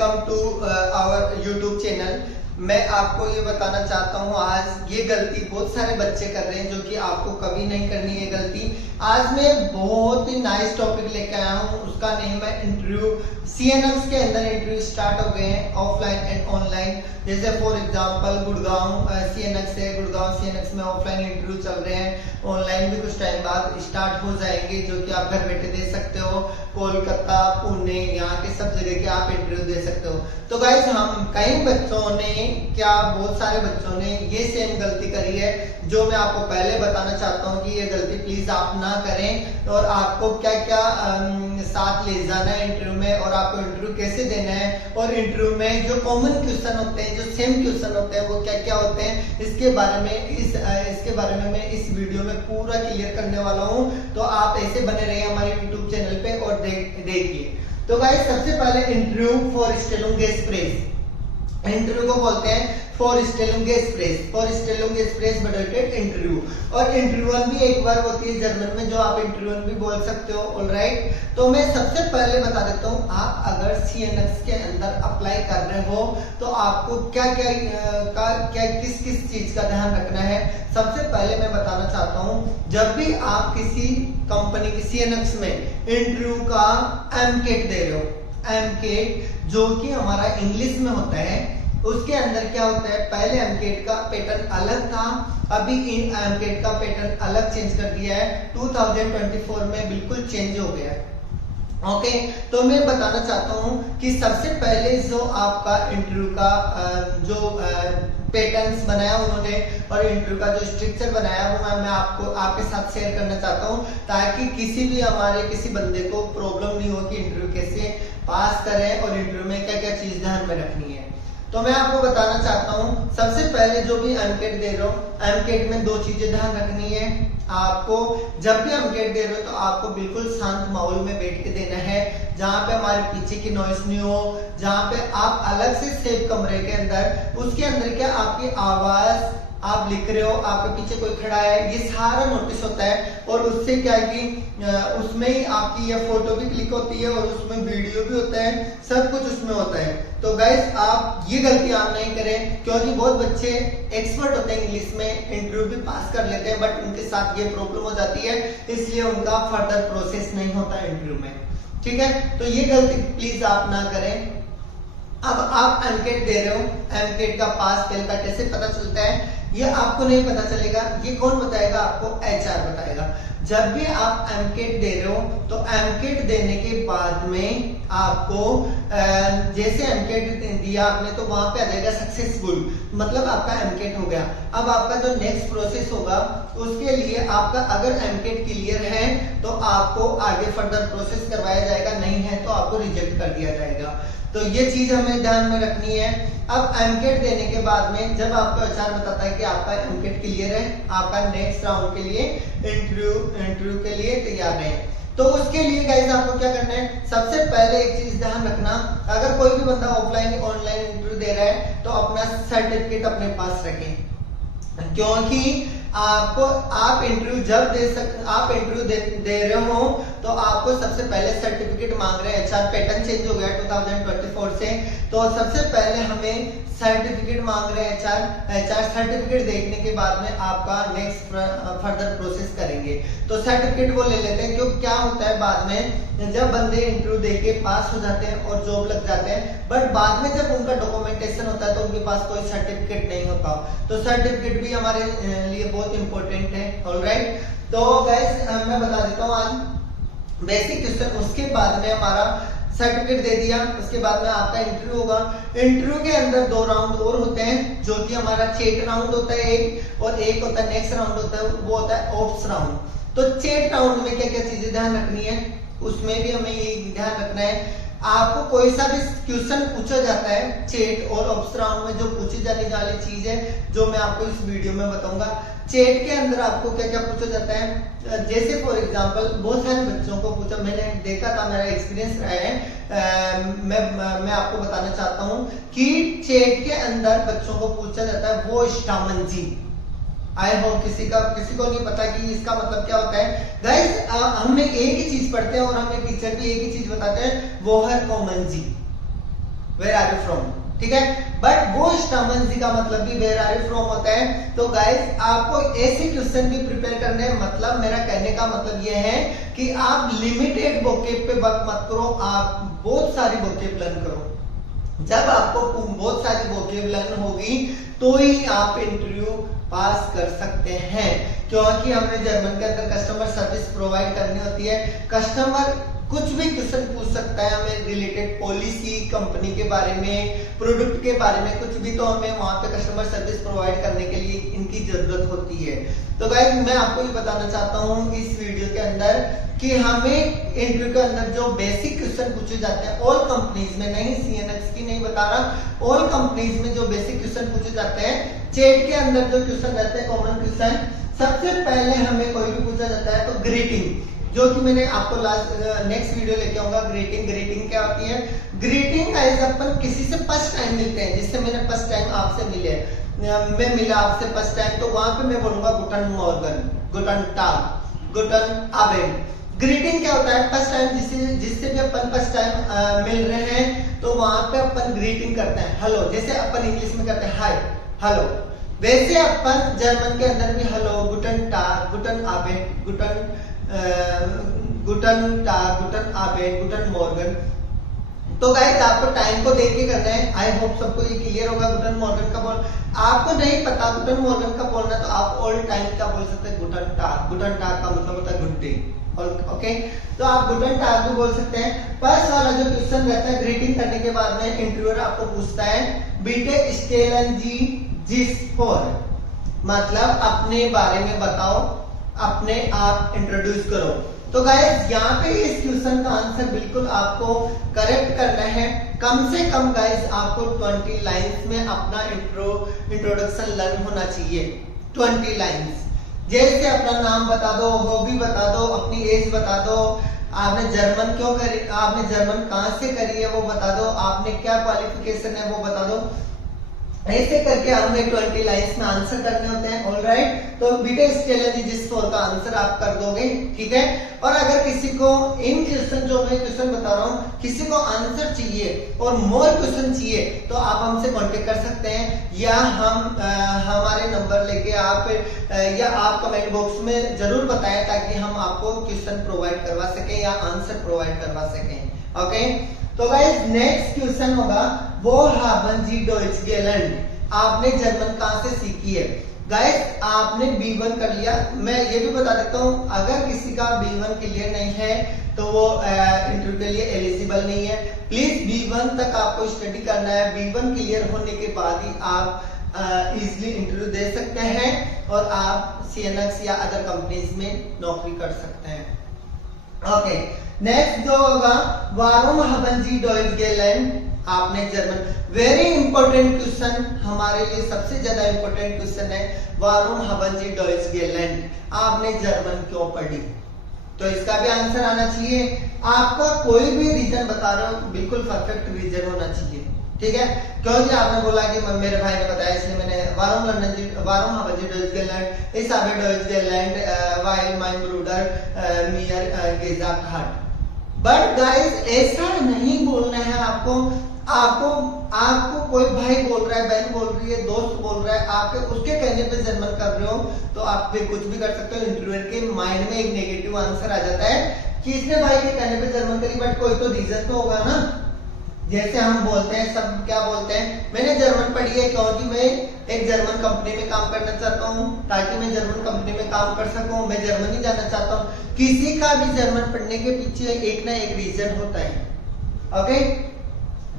Welcome to our YouTube channel. मैं आपको ये बताना चाहता हूँ, आज ये गलती बहुत सारे बच्चे कर रहे हैं जो कि आपको कभी नहीं करनी है गलती। आज मैं बहुत ही नाइस टॉपिक लेके आया हूँ, उसका नेम है इंटरव्यू। सीएनएक्स के अंदर इंटरव्यू स्टार्ट हो गए हैं, ऑफलाइन एंड ऑनलाइन। जैसे फॉर एग्जांपल गुड़गांव सीएनएक्स है, गुड़गांव सीएनएक्स में ऑफलाइन इंटरव्यू चल रहे हैं, ऑनलाइन भी कुछ टाइम बाद स्टार्ट हो जाएंगे, जो कि आप घर बैठे दे सकते हो। कोलकाता, पुणे, यहाँ के सब जगह के आप इंटरव्यू दे सकते हो। तो गाइस, हम कई बच्चों ने, क्या बहुत सारे बच्चों ने ये सेम गलती करी है, जो मैं आपको पहले बताना चाहता हूँ कि ये गलती प्लीज आप ना करें। और आपको क्या क्या साथ ले जाना है इंटरव्यू में, और आपको इंटरव्यू कैसे देना है, और इंटरव्यू में जो कॉमन क्वेश्चन होते हैं, जो सेम क्वेश्चन होते हैं, वो क्या क्या होते हैं, इसके बारे में मैं इस वीडियो में पूरा क्लियर करने वाला हूँ। तो आप ऐसे बने रहिए हमारे यूट्यूब चैनल पे और देखिए। तो गाइस, सबसे पहले interview for sterling express, interview को बोलते हैं for sterling express, for sterling express बटेटेड इंटरव्यू। और इंटरव्यू भी एक बार होती है जर्मन में, जो आप इंटरव्यू भी बोल सकते हो। ऑलराइट, तो मैं सबसे पहले बता देता हूँ, आप अगर सीएनएक्स के अंदर अप्लाई कर रहे हो तो आपको क्या क्या किस चीज का ध्यान रखना है। सबसे पहले मैं बताना चाहता हूँ, जब भी आप किसी कंपनी की सीएनएक्स में इंटरव्यू का एमकेट दे रहे हो, एमकेट जो कि हमारा इंग्लिश में होता है, उसके अंदर क्या होता है, पहले एमकेट का पैटर्न अलग था, अभी इन एमकेट का पैटर्न अलग चेंज कर दिया है। 2024 में बिल्कुल चेंज हो गया है। ओके, तो मैं बताना चाहता हूँ कि सबसे पहले जो आपका इंटरव्यू का जो पैटर्न्स बनाया उन्होंने, और इंटरव्यू का जो स्ट्रक्चर बनाया, वो मैं आपको आपके साथ शेयर करना चाहता हूँ, ताकि किसी बंदे को प्रॉब्लम नहीं हो कि इंटरव्यू कैसे पास करें और इंटरव्यू में क्या क्या चीज ध्यान में रखनी है। तो मैं आपको बताना चाहता हूँ, सबसे पहले जो भी एमकेट दे रहे हो, एमकेट में दो चीजें ध्यान रखनी है आपको। जब भी एमकेट दे रहे हो तो आपको बिल्कुल शांत माहौल में बैठ के देना है, जहाँ पे हमारे पीछे की नॉइस नहीं हो, जहाँ पे आप अलग से सेफ कमरे के अंदर, उसके अंदर क्या आपकी आवाज, आप लिख रहे हो, आपके पीछे कोई खड़ा है, ये सारा नोटिस होता है। और उससे क्या है कि उसमें ही आपकी ये फोटो भी क्लिक होती है, और उसमें वीडियो भी होता है, सब कुछ उसमें होता है। तो गाइस, आप ये गलती आप नहीं करें, क्योंकि बहुत बच्चे एक्सपर्ट होते हैं इंग्लिश में, इंटरव्यू भी पास कर लेते हैं, बट उनके साथ ये प्रॉब्लम हो जाती है, इसलिए उनका फर्दर प्रोसेस नहीं होता इंटरव्यू में। ठीक है, तो ये गलती प्लीज आप ना करें। अब आप एमकेट दे रहे हो, एमकेट का पास फेल का कैसे पता चलता है, ये आपको नहीं पता चलेगा, ये कौन बताएगा आपको, एचआर बताएगा। जब भी आप एमकेट दे रहे हो तो एमकेट देने के बाद में आपको जैसे एमकेट दिया आपने, तो वहां पे आ जाएगा सक्सेसफुल, मतलब आपका एमकेट हो गया। अब आपका जो नेक्स्ट प्रोसेस होगा, उसके लिए आपका अगर एमकेट क्लियर है तो आपको आगे फर्दर प्रोसेस करवाया जाएगा, नहीं है तो आपको रिजेक्ट कर दिया जाएगा। तो ये चीज हमें ध्यान में रखनी है। अब एमकेट देने के बाद में जब आपका एचआर बताता है कि आपका एमकेट क्लियर है, आपका नेक्स्ट राउंड के लिए इंटरव्यू के लिए तैयार है, तो उसके लिए गाइस आपको क्या करना है, सबसे पहले एक चीज ध्यान रखना, अगर कोई भी बंदा ऑफलाइन ऑनलाइन इंटरव्यू दे रहा है तो अपना सर्टिफिकेट अपने पास रखें, क्योंकि आप इंटरव्यू जब आप इंटरव्यू दे रहे हो तो आपको सबसे पहले सर्टिफिकेट मांग रहे हैं। एचआर पैटर्न चेंज हो गया 2024 से, तो सबसे पहले हमें सर्टिफिकेट मांग रहे हैं एचआर सर्टिफिकेट देखने के बाद में आपका नेक्स्ट फर्दर प्रोसेस करेंगे। तो सर्टिफिकेट वो ले लेते हैं, क्योंकि क्या होता है बाद में जब बंदे इंटरव्यू देके पास हो जाते हैं और जॉब लग जाते हैं, बट बाद में जब उनका डॉक्यूमेंटेशन होता है तो उनके पास कोई सर्टिफिकेट नहीं होता। तो सर्टिफिकेट भी हमारे लिए बहुत इंपॉर्टेंट है। ऑलराइट, तो गाइस मैं बता देता हूँ आज बेसिक क्वेश्चन, उसके बाद में हमारा सर्टिफिकेट दे दिया, उसके बाद में आपका इंटरव्यू होगा। इंटरव्यू के अंदर दो राउंड और होते हैं, जो कि हमारा चैट राउंड होता है एक, और एक होता है नेक्स्ट राउंड होता है, वो होता है ऑप्स राउंड। तो चैट राउंड में क्या क्या चीजें ध्यान रखनी है, उसमें भी हमें ये ध्यान रखना है, आपको कोई सा भी क्वेश्चन पूछा जाता है चैट और ऑप्स राउंड में, जो पूछी जाने वाली चीज है जो मैं आपको इस वीडियो में बताऊंगा। चैट के अंदर आपको क्या क्या पूछा जाता है, जैसे फॉर एग्जांपल बहुत सारे बच्चों को पूछा, मैंने देखा था, मेरा एक्सपीरियंस रहा है, मैं आपको बताना चाहता हूँ कि चैट के अंदर बच्चों को पूछा जाता है वो स्टामन जी। आई होप किसी को नहीं पता कि इसका मतलब क्या होता है। गाइस, हमने एक ही चीज पढ़ते हैं और हमें टीचर भी एक ही चीज बताते हैं, वो है कॉमन जी। वेयर आर यू फ्रॉम, ठीक है। बट वो स्टमन जी का मतलब भी वेयर आर यू फ्रॉम होता है। तो गाइस आपको ऐसे क्वेश्चन भी प्रिपेयर करने हैं, मतलब मेरा कहने का मतलब ये है कि आप लिमिटेड वोकेब पे वर्क मत करो, आप बहुत सारी वोकेब लर्न करो। जब आपको बहुत सारी वोकेब लर्न होगी तो ही आप इंटरव्यू पास कर सकते हैं, क्योंकि हमने जर्मन के अंदर कस्टमर सर्विस प्रोवाइड करनी होती है। कस्टमर कुछ भी क्वेश्चन पूछ सकता है हमें रिलेटेड, पॉलिसी, कंपनी के बारे में, प्रोडक्ट के बारे में, कुछ भी, तो हमें वहां पे कस्टमर सर्विस प्रोवाइड करने के लिए इनकी जरूरत होती है। तो गाइस मैं आपको ये बताना चाहता हूँ इस वीडियो के अंदर कि हमें इंटरव्यू के अंदर जो बेसिक क्वेश्चन पूछे जाते हैं ऑल कंपनीज में, नहीं सीएनएक्स की नहीं बता रहा, ऑल कंपनीज में जो बेसिक क्वेश्चन पूछे जाते हैं, चैट के अंदर जो क्वेश्चन रहते हैं कॉमन क्वेश्चन, सबसे पहले हमें कोई भी पूछा जाता है तो ग्रीटिंग, जो कि मैंने आपको नेक्स्ट वीडियो लेके आऊंगा। ग्रीटिंग क्या होती है? ग्रीटिंग गाइस अपन किसी से फर्स्ट टाइम मिलते हैं, जिससे मैंने फर्स्ट टाइम आपसे मिले, मैं मिला आपसे फर्स्ट टाइम, तो वहां पे मैं बोलूंगा गुटन मॉर्गन, गुटन टाग, गुटन आबेन। ग्रीटिंग क्या होता है? फर्स्ट टाइम जिससे भी अपन फर्स्ट टाइम मिल रहे हैं तो वहां पे अपन ग्रीटिंग करते हैं, हेलो, जैसे अपन इंग्लिश में करते हैं हाय, हेलो, वैसे अपन जर्मन के अंदर भी हेलो, गुटन टाग, गुटन आबेन, गुटन टाग, गुटन आबेन, गुटन मॉर्गन। तो गाइस आपको टाइम को देख के करना है। आई होप सबको ये क्लियर होगा। गुटन मॉर्गन का बोल आपको नहीं पता, गुटन मॉर्गन का बोलना, तो आप ऑल टाइम क्या बोल सकते हैं? गुटन टाग। गुटन टाग का मतलब होता है गुड डे, ओके। तो आप गुटन टाग भी बोल सकते हैं। फर्स्ट वाला जो क्वेश्चन रहता है ग्रीटिंग करने के बाद में इंटरव्यूअर आपको पूछता है बीटे स्टेलन जी जिस फॉर, मतलब अपने बारे में बताओ, अपने आप इंट्रोड्यूस करो। तो गाइस यहाँ पे इस क्वेश्चन का आंसर बिल्कुल आपको करेक्ट करना है। कम से कम गाइस आपको 20 लाइंस में अपना इंट्रोडक्शन लर्न होना चाहिए। 20 लाइंस, जैसे अपना नाम बता दो, हॉबी बता दो, अपनी एज बता दो, आपने जर्मन क्यों करी, आपने जर्मन कहाँ से करी है वो बता दो, आपने क्या क्वालिफिकेशन है वो बता दो। ऐसे करके हमें 20 लाइंस में आंसर करने होते हैं। ऑलराइट, तो बीटा स्टेलन जिस फॉर का आंसर आप कर दोगे, ठीक है। और अगर किसी को इन क्वेश्चन जो मैं क्वेश्चन बता रहा हूँ, किसी को आंसर चाहिए और मोर क्वेश्चन चाहिए, तो आप हमसे कांटेक्ट कर सकते हैं, या हम हमारे नंबर लेके आप या आप कमेंट बॉक्स में जरूर बताएं, ताकि हम आपको क्वेश्चन प्रोवाइड करवा सकें या आंसर प्रोवाइड करवा सकें। ओके, तो गाइस नेक्स्ट क्वेश्चन होगा वो haben Sie Deutsch gelernt, आपने जर्मन कहां से सीखी है? गाइस आपने B1 कर लिया। मैं ये भी बता देता हूं, अगर किसी का B1 क्लियर नहीं है तो वो इंटरव्यू के लिए एलिजिबल नहीं है। प्लीज B1 तक आपको स्टडी करना है। B1 क्लियर होने के बाद ही आप इजिली इंटरव्यू दे सकते हैं और आप सीएनएक्स या अदर कंपनीज में नौकरी कर सकते हैं। ओके, नेक्स्ट जो होगा वारुम haben Sie Deutsch gelernt, आपने जर्मन, वेरी इंपॉर्टेंट क्वेश्चन, हमारे लिए सबसे ज्यादा इंपॉर्टेंट क्वेश्चन है वारुम haben Sie Deutsch gelernt, आपने जर्मन क्यों पढ़ी? तो इसका भी आंसर आना चाहिए। आपका कोई भी रीजन बता रहे हो, बिल्कुल परफेक्ट रीजन होना चाहिए, ठीक है। क्योंकि आपने बोला कि मेरे भाई ने बताया इसलिए मैंने वारुम haben Sie Deutsch gelernt, ich habe Deutsch gelernt weil mein Bruder mir gesagt hat। But guys ऐसा नहीं बोलना है आपको। आपको कोई भाई बोल रहा है, बहन बोल रही है, दोस्त बोल रहा है, आपके उसके कहने पे जर्मन कर रहे हो, तो आप फिर कुछ भी कर सकते हो। इंटरव्यूअर के माइंड में एक नेगेटिव आंसर आ जाता है कि इसने भाई के कहने पे जर्मन करी, बट कोई तो रीजन तो होगा ना। जैसे हम बोलते हैं, सब क्या बोलते हैं, मैंने जर्मन पढ़ी है क्योंकि मैं एक जर्मन कंपनी में काम करना चाहता हूँ, ताकि मैं जर्मन कंपनी में काम कर सकूं, मैं जर्मनी जाना चाहता हूँ। किसी का भी जर्मन पढ़ने के पीछे एक ना एक रीजन होता है। ओके,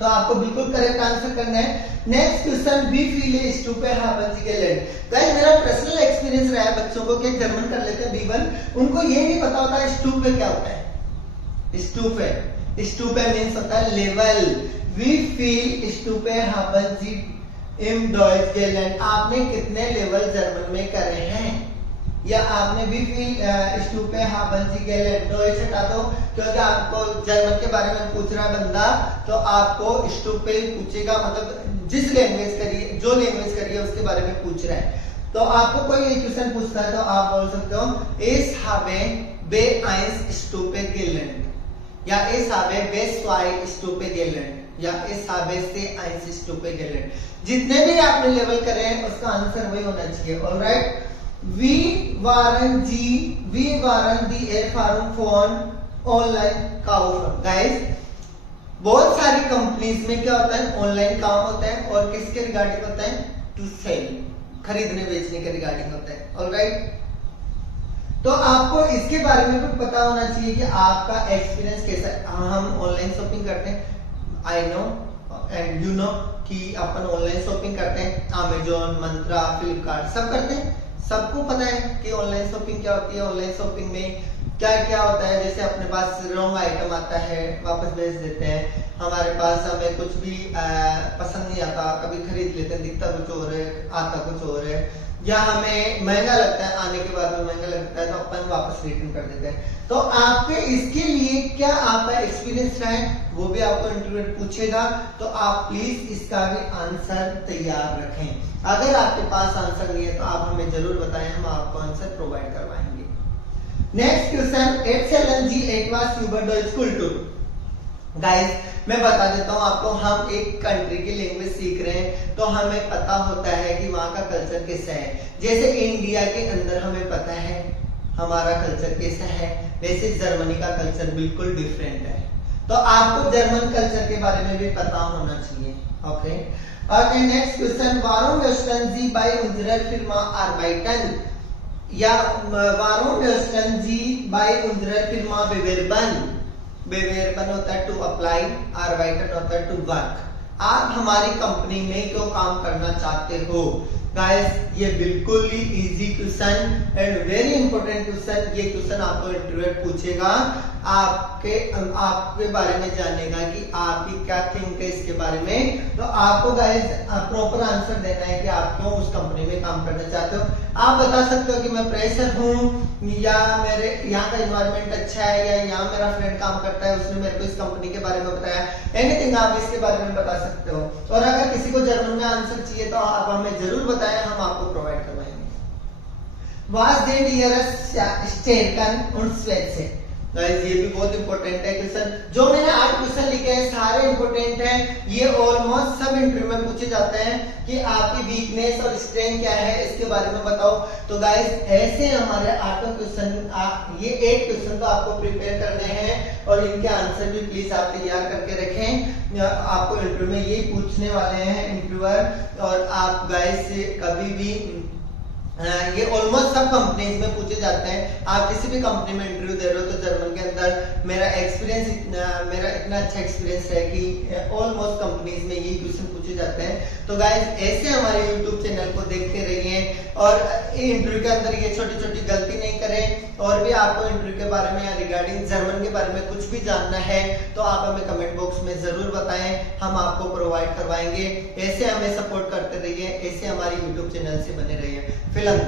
तो आपको बिल्कुल करेक्ट आंसर करना है। Next question, we feel stupid haben Sie gelernt। Guys मेरा पर्सनल एक्सपीरियंस रहा है बच्चों को कि जर्मन कर लेते हैं B1, उनको ये नहीं पता होता है स्टूपिड क्या होता है। स्टूपिड मींस होता है level. We feel stupid haben Sie im Deutsch gelernt, आपने कितने लेवल जर्मन में करे हैं, या आपने भी feel stupid haben Sie gelernt, Deutsch हटा दो, क्योंकि आपको जर्मन के बारे में पूछ रहा है बंदा, तो आपको स्टूपिड पूछेगा, मतलब जिस लैंग्वेज करिए, जो लैंग्वेज करिए उसके बारे में पूछ रहा है। तो आपको कोई क्वेश्चन पूछता है तो आप बोल सकते हो ich habe B1 stupid gelernt या ich habe B2 stupid gelernt। या इस habe से eins ist du gelernt, जितने भी आपने लेवल करे हैं उसका आंसर वही होना चाहिए। Alright, wie waren die Erfahrungen von online kaufen। Guys, बहुत सारी कंपनीज में क्या होता है, ऑनलाइन काम होता है और किसके रिगार्डिंग होता है, टू सेल, खरीदने बेचने के रिगार्डिंग होता है। ऑलराइट, तो आपको इसके बारे में भी पता होना चाहिए कि आपका एक्सपीरियंस कैसा है। हम ऑनलाइन शॉपिंग करते हैं, I know and you know कि अपन ऑनलाइन शॉपिंग करते हैं, अमेजोन, मंत्रा, फ्लिपकार्ट सब करते हैं। सबको पता है कि ऑनलाइन शॉपिंग क्या होती है। ऑनलाइन शॉपिंग में क्या क्या होता है, जैसे अपने पास रॉन्ग आइटम आता है, वापस भेज देते हैं। हमारे पास हमें कुछ भी पसंद नहीं आता, कभी खरीद लेते हैं, दिखता कुछ और है, आता कुछ और है, या हमें महंगा लगता है, आने के बाद में महंगा लगता है तो अपन वापस रिटर्न कर देते हैं। तो आपके इसके लिए क्या आपका एक्सपीरियंस रहा है वो भी आपको इंटरव्यू पूछेगा, तो आप प्लीज इसका भी आंसर तैयार रखें। अगर आपके पास आंसर नहीं है तो आप हमें जरूर बताएं, हम आपको आंसर प्रोवाइड करवाएंगे। नेक्स्ट क्वेश्चन, एक्सेलेंट जी etwas über Deutsch Kultur। Guys, मैं बता देता हूँ आपको, हम एक कंट्री की लैंग्वेज सीख रहे हैं तो हमें पता होता है कि वहाँ का कल्चर कैसा है। जैसे इंडिया के अंदर हमें पता है हमारा कल्चर कैसा है, वैसे जर्मनी का कल्चर बिल्कुल डिफरेंट है। तो आपको जर्मन कल्चर के बारे में भी पता होना चाहिए। Okay, okay, next question, warum möchten Sie bei unserer Firma arbeiten? या warum möchten Sie bei unserer Firma bewerben? बेवेरबन होता है टू अप्लाई, arbeiten होता है टू वर्क। आप हमारी कंपनी में क्यों काम करना चाहते हो। गाइस, ये बिल्कुल ही easy question and very important question. ये क्वेश्चन आपको इंटरव्यू पूछेगा, आपके बारे में जानेगा कि आपकी क्या थिंक है इसके बारे में। तो आपको गाइस प्रॉपर आंसर देना है कि आप क्यों उस कंपनी में काम करना चाहते हो। आप बता सकते हो कि मैं प्रेशर हूँ, या मेरे यहाँ का एनवायरनमेंट अच्छा है, या यहाँ मेरा फ्रेंड काम करता है, उसने मेरे को इस कंपनी के बारे में बताया। एनीथिंग आप इसके बारे में बता सकते हो। और अगर किसी को जर्मन में आंसर चाहिए तो आप हमें जरूर बताएं, हम आपको प्रोवाइड करवाएंगे। Was sind Ihre Stärken und Schwächen? Guys, ये भी बहुत इंपॉर्टेंट है क्वेश्चन। जो मैंने 8 क्वेश्चन लिखे हैं सारे इंपॉर्टेंट हैं। ये ऑलमोस्ट सब इंटरव्यू में पूछे जाते हैं कि आपकी वीकनेस और स्ट्रेंथ क्या है, इसके बारे में बताओ। तो गाइस, ऐसे हमारे 8 क्वेश्चन, ये 8 क्वेश्चन तो आपको प्रिपेयर करने हैं और इनके आंसर भी प्लीज आप तैयार करके रखें। आपको इंटरव्यू में यही पूछने वाले हैं इंटरव्यूअर। और आप गाइस से कभी भी ये ऑलमोस्ट सब कंपनीज में पूछे जाते हैं। आप किसी भी कंपनी में इंटरव्यू दे रहे हो तो जर्मन के अंदर मेरा इतना अच्छा एक्सपीरियंस है कि ऑलमोस्ट कंपनीज में यही क्वेश्चन पूछे जाते हैं। तो गाइस, ऐसे हमारे यूट्यूब चैनल को देखते रहिए और इंटरव्यू के अंदर ये छोटी छोटी गलती नहीं करें। और भी आपको इंटरव्यू के बारे में या रिगार्डिंग जर्मन के बारे में कुछ भी जानना है तो आप हमें कमेंट बॉक्स में जरूर बताएं, हम आपको प्रोवाइड करवाएंगे। ऐसे हमें सपोर्ट करते रहिए, ऐसे हमारे यूट्यूब चैनल से बने रहिए। फिलहाल